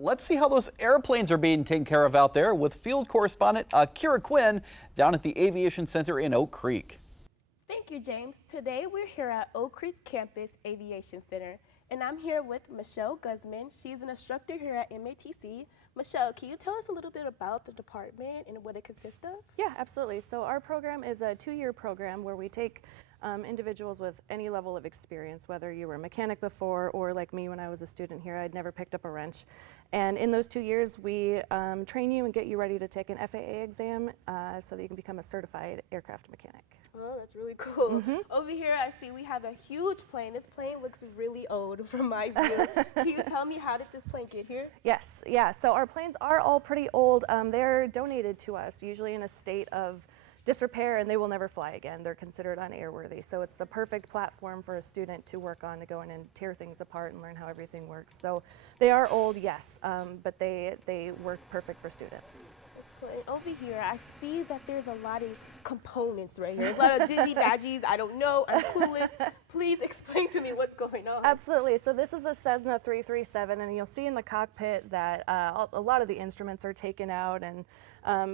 Let's see how those airplanes are being taken care of out there with field correspondent Akira Quinn down at the Aviation Center in Oak Creek. Thank you, James. Today we're here at Oak Creek Campus Aviation Center, and I'm here with Michelle Guzman. She's an instructor here at MATC. Michelle, can you tell us a little bit about the department and what it consists of? Yeah, absolutely. So our program is a 2-year program where we take individuals with any level of experience, whether you were a mechanic before or like me when I was a student here, I'd never picked up a wrench. And in those 2 years, we train you and get you ready to take an FAA exam so that you can become a certified aircraft mechanic. Oh, that's really cool. Over here, I see we have a huge plane. This plane looks really old from my view. Can you tell me, how did this plane get here? Yes, yeah. So our planes are all pretty old. They're donated to us, usually in a state of disrepair, and they will never fly again. They're considered unairworthy. So it's the perfect platform for a student to work on, to go in and tear things apart and learn how everything works. So they are old, yes, but they work perfect for students. Over here, I see that there's a lot of components right here. There's a lot of digi-daggies. I don't know. I'm clueless. Please explain to me what's going on. Absolutely. So this is a Cessna 337, and you'll see in the cockpit that a lot of the instruments are taken out and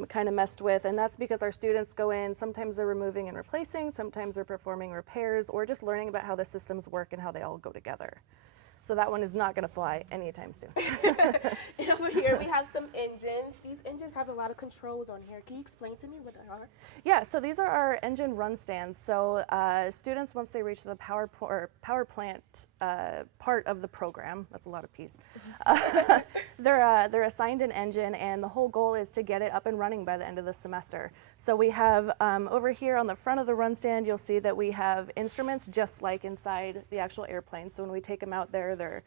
kind of messed with, and that's because our students go in. Sometimes they're removing and replacing, sometimes they're performing repairs, or just learning about how the systems work and how they all go together. So that one is not going to fly anytime soon. And over here we have some engines. These engines have a lot of controls on here. Can you explain to me what they are? Yeah, so these are our engine run stands. So students, once they reach the power plant part of the program, that's a lot of P's, they're assigned an engine, and the whole goal is to get it up and running by the end of the semester. So we have over here on the front of the run stand, you'll see that we have instruments just like inside the actual airplane. So when we take them out there, they're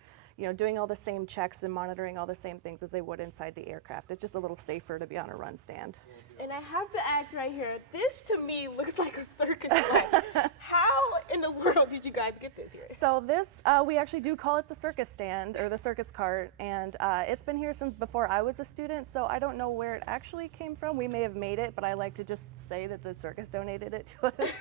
doing all the same checks and monitoring all the same things as they would inside the aircraft. It's just a little safer to be on a run stand. And I have to ask right here, this to me looks like a circus line. How in the world did you guys get this here? So this, we actually do call it the circus stand, or the circus cart, and it's been here since before I was a student, so I don't know where it actually came from. We may have made it, but I like to just say that the circus donated it to us.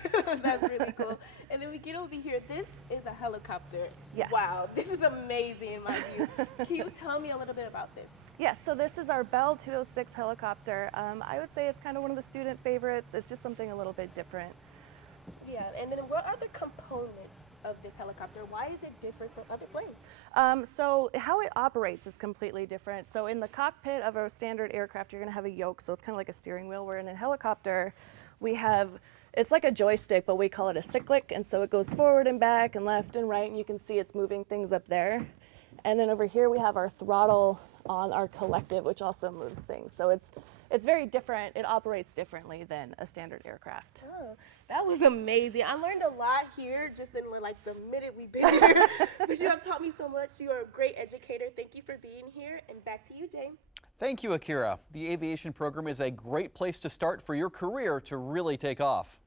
That's really cool. And then we get over here, this is a helicopter. Yes. Wow, this is amazing in my view. Can you tell me a little bit about this? Yes, so this is our Bell 206 helicopter. I would say it's kind of one of the student favorites. It's just something a little bit different. Yeah, and then what are the components of this helicopter? Why is it different from other planes? So how it operates is completely different. So in the cockpit of a standard aircraft, you're going to have a yoke, so it's kind of like a steering wheel. Where in a helicopter, it's like a joystick, but we call it a cyclic, and so it goes forward and back and left and right, and you can see it's moving things up there. And then over here we have our throttle on our collective, which also moves things. So it's very different. It operates differently than a standard aircraft. Oh, that was amazing. I learned a lot here just in like the minute we've been here. But you have taught me so much. You are a great educator. Thank you for being here. And back to you, James. Thank you, Akira. The aviation program is a great place to start for your career to really take off.